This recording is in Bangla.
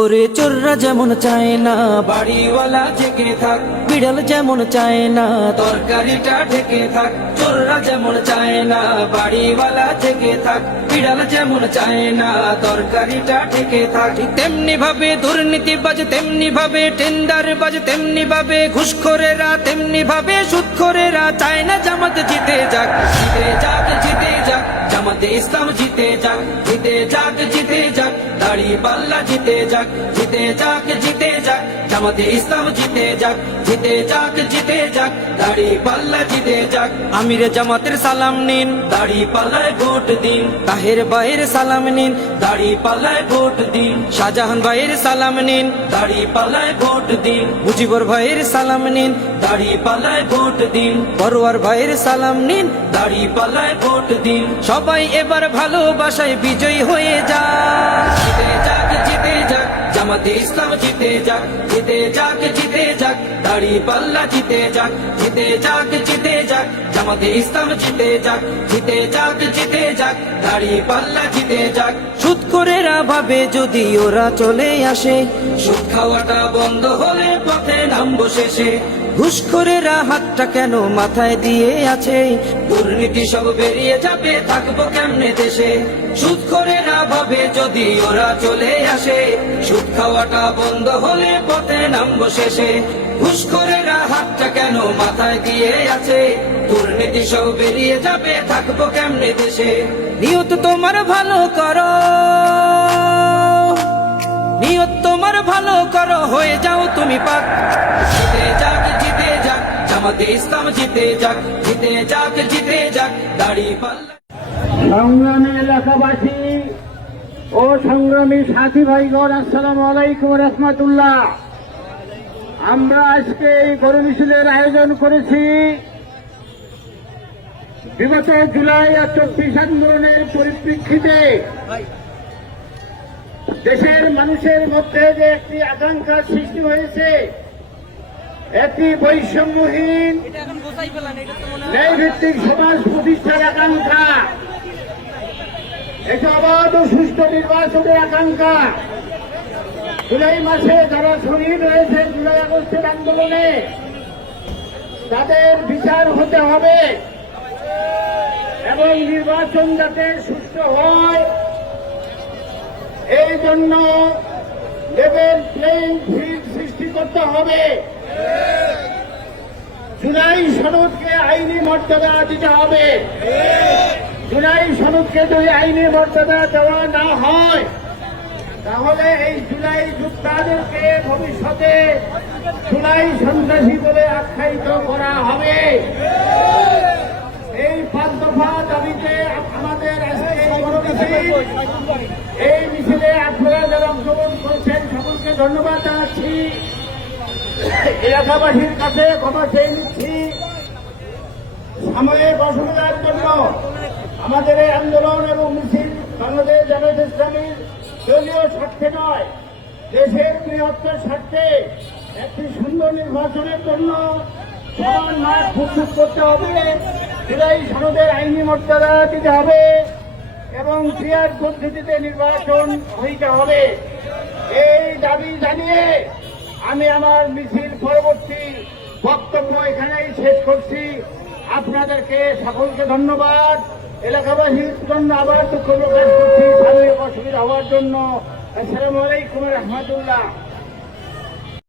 ওরে চোররা যেমন চায় না বাড়িওয়ালা জেগে থাক, বিড়াল যেমন চায় না তরকারিটা ঢেকে থাক। চোররা যেমন চায় না বাড়িওয়ালা জেগে থাক, বিড়াল যেমন চায় না তরকারিটা ঢেকে থাক। ঠিক তেমনি ভাবে দুর্নীতিবাজ, তেমনি ভাবে টেন্ডারবাজ, তেমনি ভাবে ঘুষখোরেরা, তেমনি ভাবে সুদখোরেরা চায় না জামাত জিতে যাক, জিতে যাক, জিতে যাক। জামাতে ইসলাম জিতে যাক, জিতে যাক, জিতে যাক। দাড়িপাল্লা জিতে যাক, জিতে যাক, জিতে যাক। জামাতে ইসলাম জিতে যাক, জিতে যাক, জিতে যাক। দাড়িপাল্লা জিতে যাক। আমিরে জামাতের সালাম নিন, দাড়িপাল্লায় ভোট দিন। তাহের ভাইয়ের সালাম নিন, দাড়িপাল্লায় ভোট দিন। শাহজাহান ভাইয়ের সালাম নিন, দাড়িপাল্লায় ভোট দিন। মুজিবুর ভাইয়ের সালাম নিন, দাড়িপাল্লায় ভোট দিন। পরোয়ার ভাইয়ের সালাম নিন, দাড়িপাল্লায় ভোট দিন। সবাই এবার ভালোবাসায় বিজয়ী হয়ে যায়। জিতে যাক, জিতে যাক। জামাতে ইসলাম জিতে যাক, জিতে যাক, জিতে যাক। দাড়িপাল্লা জিতে যাক, জিতে যাক, জিতে যাক। জামাতে ইসলাম জিতে যাক, জিতে যাক, জিতে যাক। দাড়িপাল্লা জিতে যাক। সুদখোরেরা ভাবে যদি ওরা চলে আসে, সুদ খাওয়াটা বন্ধ হলে পথে নামবো শেষে। ঘুষখোরেরা হাতটা কেন মাথায় দিয়ে আছে, দুর্নীতি সব বেরিয়ে যাবে, থাকবো কেমনে দেশে। সুদখোরেরা ভাবে যদি ওরা চলে আসে, সুদ খাওয়াটা বন্ধ হলে পথে নামবো শেষে। ঘুষখোরেরা হাতটা কেন মাথায় দিয়ে আছে, দুর্নীতি সব বেরিয়ে যাবে, থাকবো কেমনে দেশে। নিয়ত তোমার ভালো করো, নিয়ত তোমার ভালো করো, হয়ে যাও তুমি পাক। জিতে যাক, জিতে যাক। জামাতে ইসলাম জিতে যাক, জিতে যাক, জিতে যাক। দাড়িপাল্লা। সংগ্রামী এলাকাবাসী ও সংগ্রামী সাথী ভাইগণ, আসসালামু আলাইকুম রহমতুল্লাহ। আমরা আজকে এই গণ মিছিলের আয়োজন করেছি বিগত জুলাই আর 24 আন্দোলনের পরিপ্রেক্ষিতে দেশের মানুষের মধ্যে যে একটি আকাঙ্ক্ষা সৃষ্টি হয়েছে, একটি বৈষম্যহীন ন্যায়ভিত্তিক সমাজ প্রতিষ্ঠার আকাঙ্ক্ষা, একটি অবাধ ও সুষ্ঠু নির্বাচনের আকাঙ্ক্ষা। জুলাই মাসে যারা শহীদ হয়েছে জুলাই আগস্টের আন্দোলনে, তাদের বিচার হতে হবে এবং নির্বাচন যাতে সুষ্ঠু হয় এই জন্য লেভেল প্লেইং ফিল্ড সৃষ্টি করতে হবে। জুলাই সনদকে আইনি মর্যাদা দিতে হবে। জুলাই সনদকে যদি আইনি মর্যাদা দেওয়া না হয়, তাহলে এই জুলাই যোদ্ধাদেরকে ভবিষ্যতে জুলাই সন্ত্রাসী বলে আখ্যায়িত করা হবে। এই 5 দফা দাবিতে আমাদের আজকে এই মিছিলে আপনারা যারা অংশগ্রহণ করেছেন সকলকে ধন্যবাদ জানাচ্ছি। এলাকাবাসীর কাছে ক্ষমা চেয়ে নিচ্ছি। সাময়িক অসুবিধার জন্য আমাদের এই আন্দোলন এবং মিছিল বাংলাদেশ জামায়াত ইসলামীর দলীয় স্বার্থে নয়, দেশের বৃহত্তর স্বার্থে একটি সুন্দর নির্বাচনের জন্য সমান মাঠ প্রস্তুত করতে হবে। জুলাই সনদের আইনি মর্যাদা দিতে হবে এবং ক্রিয়ার পদ্ধতিতে নির্বাচন হইতে হবে। এই দাবি জানিয়ে আমি আমার মিছিল পরবর্তী বক্তব্য এখানেই শেষ করছি। আপনাদেরকে সকলকে ধন্যবাদ। এলাকাবাসীর জন্য আবার দুঃখ প্রকাশ করছি সাময়িক অসুবিধা হওয়ার জন্য। আসসালামু আলাইকুম রহমতুল্লাহ।